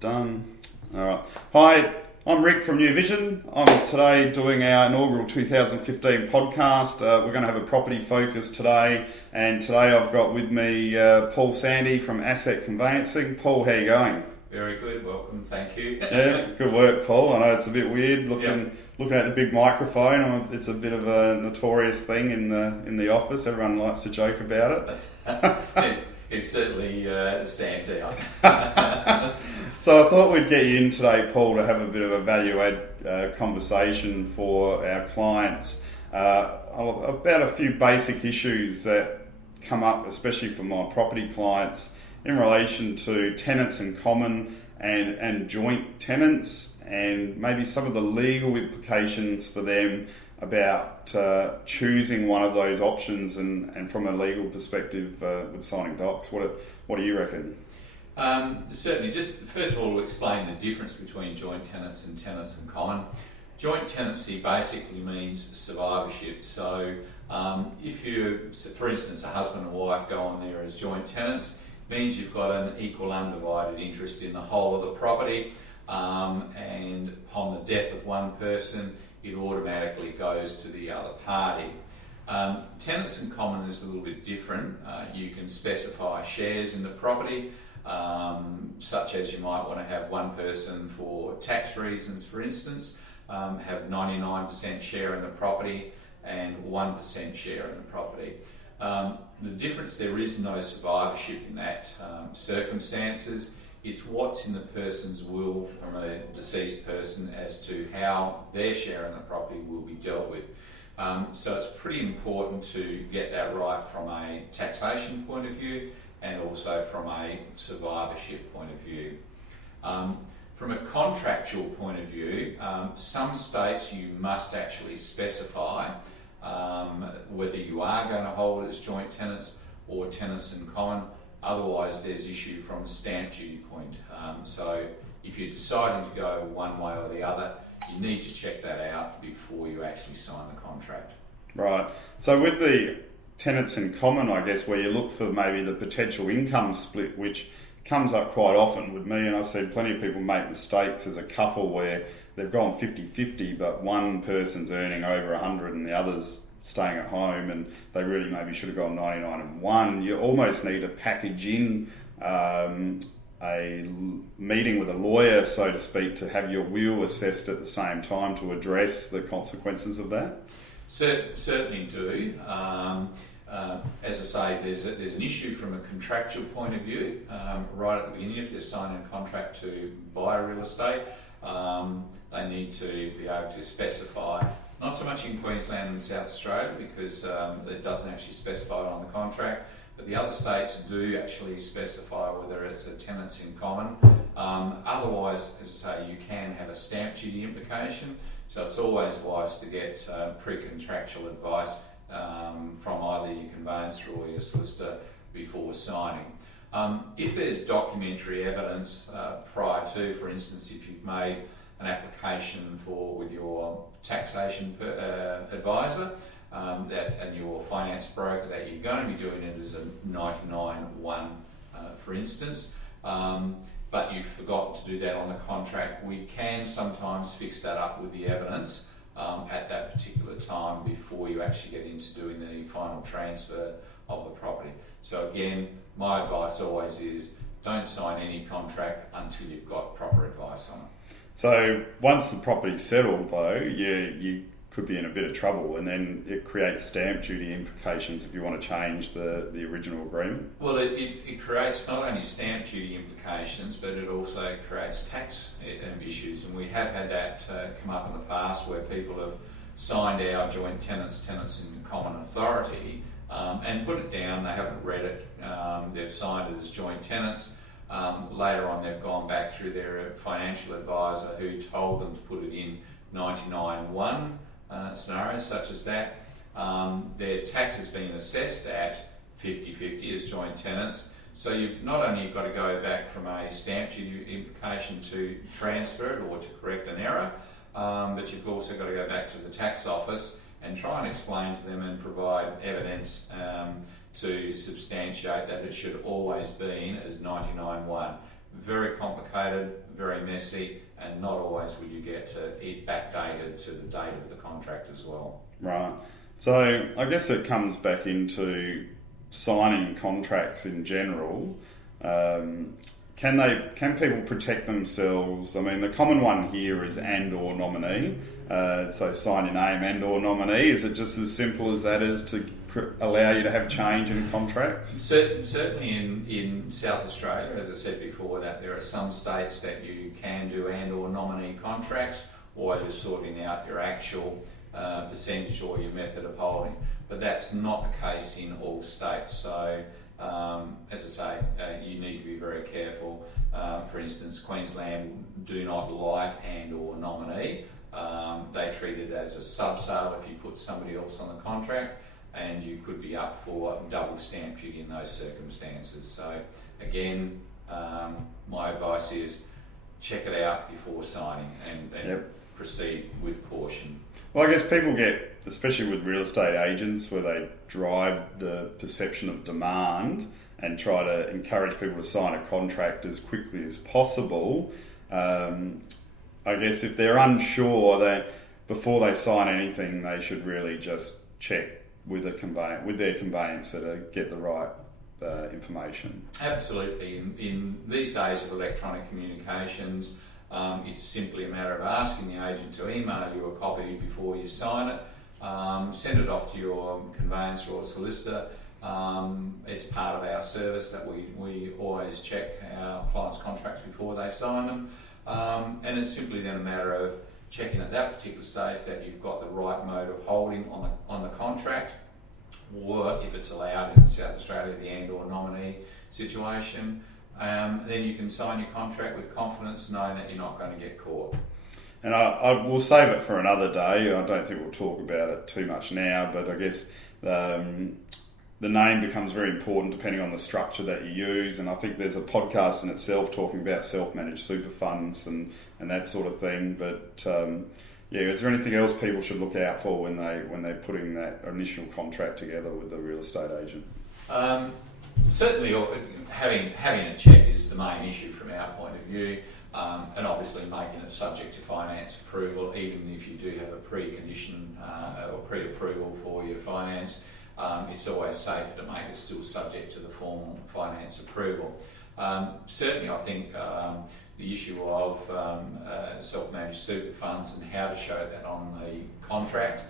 Done. All right. Hi, I'm Rick from Nieuvision. I'm today doing our inaugural 2015 podcast. We're going to have a property focus today, and today I've got with me Paul Sandy from Asset Conveyancing. Paul, how are you going? Very good, welcome, thank you. Yeah, good work, Paul. I know it's a bit weird looking at the big microphone. It's a bit of a notorious thing in the office. Everyone likes to joke about it. It certainly stands out. So I thought we'd get you in today, Paul, to have a bit of a value-add conversation for our clients about a few basic issues that come up, especially for my property clients, in relation to tenants in common and joint tenants, and maybe some of the legal implications for them about choosing one of those options and from a legal perspective with signing docs. What do you reckon? Certainly, just first of all, to explain the difference between joint tenants and tenants in common. Joint tenancy basically means survivorship. So if you, for instance, a husband and wife go on there as joint tenants, it means you've got an equal undivided interest in the whole of the property, and upon the death of one person, it automatically goes to the other party. Tenants in common is a little bit different. You can specify shares in the property, such as you might want to have one person for tax reasons, for instance, have 99% share in the property and 1% share in the property. The difference, there is no survivorship in that circumstances. It's what's in the person's will from a deceased person as to how their share in the property will be dealt with. So it's pretty important to get that right from a taxation point of view and also from a survivorship point of view. From a contractual point of view, some states you must actually specify whether you are going to hold as joint tenants or tenants in common. Otherwise, there's issue from a stamp duty point. So if you're deciding to go one way or the other, you need to check that out before you actually sign the contract. Right. So with the tenants in common, I guess, where you look for maybe the potential income split, which comes up quite often with me, and I've seen plenty of people make mistakes as a couple where they've gone 50-50, but one person's earning over 100 and the other's staying at home, and they really maybe should have gone 99 and 1. You almost need to package in a meeting with a lawyer, so to speak, to have your will assessed at the same time to address the consequences of that. Certainly do. As I say, there's an issue from a contractual point of view. Right at the beginning, if they're signing a contract to buy real estate, they need to be able to specify, not so much in Queensland and South Australia because it doesn't actually specify it on the contract, but the other states do actually specify whether it's a tenants in common. Otherwise, as I say, you can have a stamp duty implication, so it's always wise to get pre-contractual advice from either your conveyancer or your solicitor before signing. If there's documentary evidence prior to, for instance, if you've made an application with your taxation advisor and your finance broker that you're going to be doing it as a 99-1, for instance, but you've forgotten to do that on the contract, we can sometimes fix that up with the evidence at that particular time before you actually get into doing the final transfer of the property. So again, my advice always is don't sign any contract until you've got proper advice on it. So once the property's settled though, you could be in a bit of trouble, and then it creates stamp duty implications if you want to change the original agreement. Well, it creates not only stamp duty implications, but it also creates tax issues, and we have had that come up in the past where people have signed our joint tenants in common authority, and put it down. They haven't read it. They've signed it as joint tenants. Later on, they've gone back through their financial advisor who told them to put it in 99-1. Scenarios such as that, their tax has been assessed at 50-50 as joint tenants. So you've not only got to go back from a stamp duty implication to transfer it or to correct an error, but you've also got to go back to the tax office and try and explain to them and provide evidence to substantiate that it should always been as 99-1. very complicated, very messy, and not always will you get it backdated to the date of the contract as well. Right. So I guess it comes back into signing contracts in general. Can people protect themselves? I mean, the common one here is and or nominee. So sign your name and or nominee. Is it just as simple as that is to allow you to have change in contracts? Certainly in South Australia, as I said before, that there are some states that you can do and or nominee contracts while you're sorting out your actual percentage or your method of holding. But that's not the case in all states. So as I say, you need to be very careful. For instance, Queensland do not like and or nominee. They treat it as a sub-sale if you put somebody else on the contract, and you could be up for double stamp duty in those circumstances. So again, my advice is check it out before signing and proceed with caution. Well, I guess people get, especially with real estate agents, where they drive the perception of demand and try to encourage people to sign a contract as quickly as possible. I guess if they're unsure, that before they sign anything, they should really just check with their conveyancer to get the right information. Absolutely. In these days of electronic communications, it's simply a matter of asking the agent to email you a copy before you sign it. Send it off to your conveyancer or solicitor. It's part of our service that we always check our clients' contracts before they sign them. And it's simply then a matter of checking at that particular stage that you've got the right mode of holding on the contract, or if it's allowed in South Australia, the and or nominee situation. Then you can sign your contract with confidence, knowing that you're not going to get caught. And I will save it for another day. I don't think we'll talk about it too much now, but I guess the name becomes very important depending on the structure that you use. And I think there's a podcast in itself talking about self-managed super funds and that sort of thing. But is there anything else people should look out for when they're putting that initial contract together with the real estate agent? Certainly, having it checked is the main issue from our point of view, and obviously making it subject to finance approval, even if you do have a precondition or pre-approval for your finance. It's always safer to make it still subject to the formal finance approval. Certainly, I think the issue of self-managed super funds and how to show that on the contract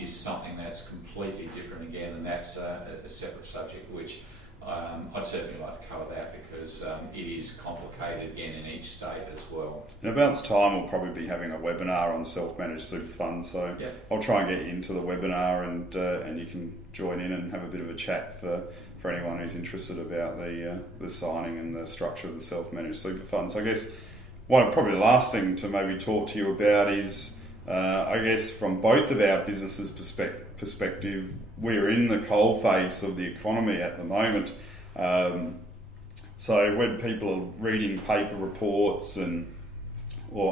is something that's completely different again, and that's a separate subject which I'd certainly like to cover that because it is complicated again in each state as well. In about time, we'll probably be having a webinar on self-managed super funds, so I'll try and get you into the webinar and you can join in and have a bit of a chat for anyone who's interested about the signing and the structure of the self-managed super funds. I guess probably the last thing to maybe talk to you about is I guess from both of our businesses' perspective, we're in the coalface of the economy at the moment. So when people are reading paper reports or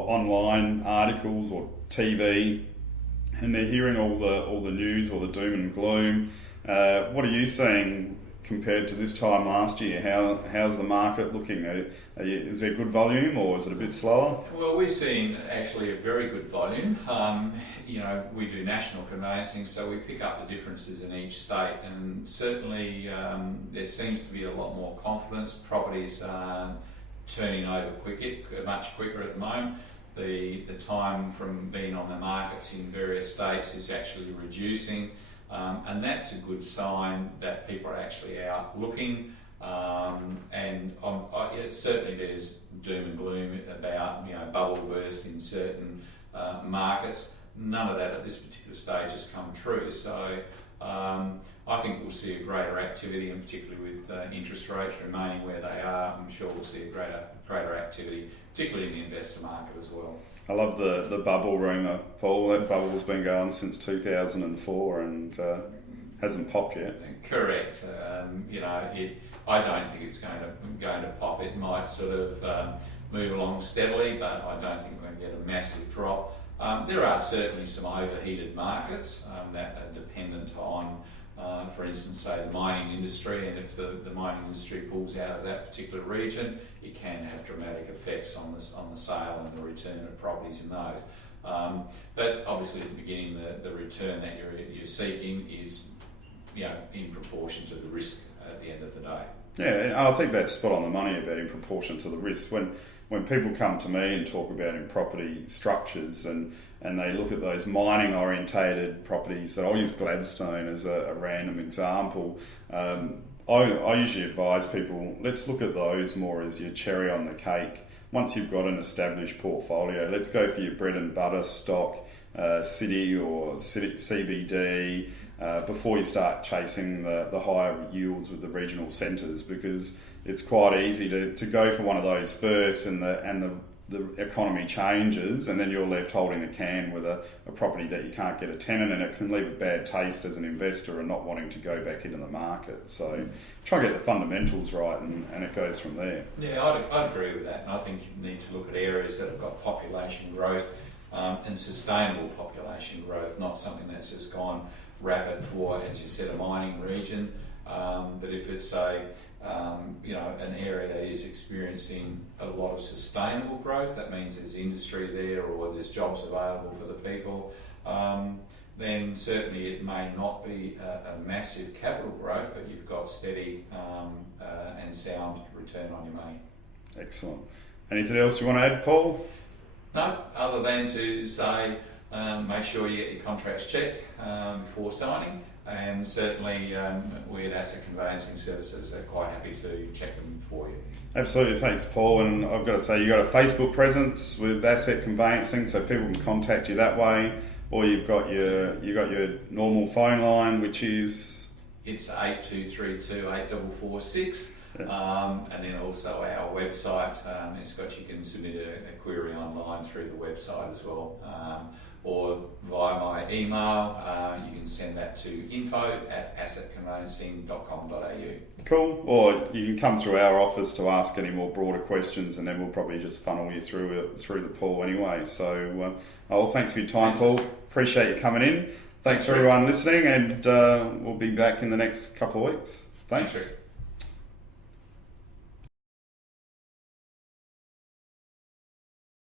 online articles or TV, and they're hearing all the news or the doom and gloom, what are you seeing compared to this time last year? How's the market looking? Is there good volume or is it a bit slower? Well, we're seeing actually a very good volume. We do national conveyancing, so we pick up the differences in each state, and certainly there seems to be a lot more confidence. Properties are turning over much quicker at the moment. The time from being on the markets in various states is actually reducing. And that's a good sign that people are actually out looking. Certainly there's doom and gloom about bubble burst in certain markets. None of that at this particular stage has come true. So I think we'll see a greater activity, and particularly with interest rates remaining where they are, I'm sure we'll see a greater activity, particularly in the investor market as well. I love the bubble rumour, Paul. That bubble's been going since 2004 and hasn't popped yet. Correct. I don't think it's going to pop. It might sort of move along steadily, but I don't think we're going to get a massive drop. There are certainly some overheated markets that are dependent on for instance, say the mining industry, and if the mining industry pulls out of that particular region, it can have dramatic effects on the sale and the return of properties in those. But obviously, at the beginning, the return that you're seeking is, in proportion to the risk at the end of the day. Yeah, I think that's spot on the money about in proportion to the risk. When people come to me and talk about in property structures and they look at those mining orientated properties, I'll use Gladstone as a random example. I usually advise people, let's look at those more as your cherry on the cake. Once you've got an established portfolio, let's go for your bread and butter stock, city or CBD, before you start chasing the higher yields with the regional centres, because it's quite easy to go for one of those first and the economy changes and then you're left holding the can with a property that you can't get a tenant, and it can leave a bad taste as an investor and not wanting to go back into the market. So try and get the fundamentals right and it goes from there. Yeah, I'd agree with that, and I think you need to look at areas that have got population growth and sustainable population growth, not something that's just gone rapid for, as you said, a mining region. But if it's an area that is experiencing a lot of sustainable growth, that means there's industry there or there's jobs available for the people, then certainly it may not be a massive capital growth, but you've got steady and sound return on your money. Excellent. Anything else you want to add, Paul? No, other than to say make sure you get your contracts checked before signing. And certainly we at Asset Conveyancing Services are quite happy to check them for you. Absolutely, thanks Paul. And I've got to say, you've got a Facebook presence with Asset Conveyancing, so people can contact you that way, or you've got your normal phone line, which is... It's 8232 8446, and then also our website. You can submit a query online through the website as well. Or via my email, you can send that to info@assetconveyancing.com.au. Cool. Or you can come through our office to ask any more broader questions, and then we'll probably just funnel you through the Paul anyway. So, thanks for your time, Paul. Appreciate you coming in. Thanks for everyone listening, and we'll be back in the next couple of weeks. Thanks.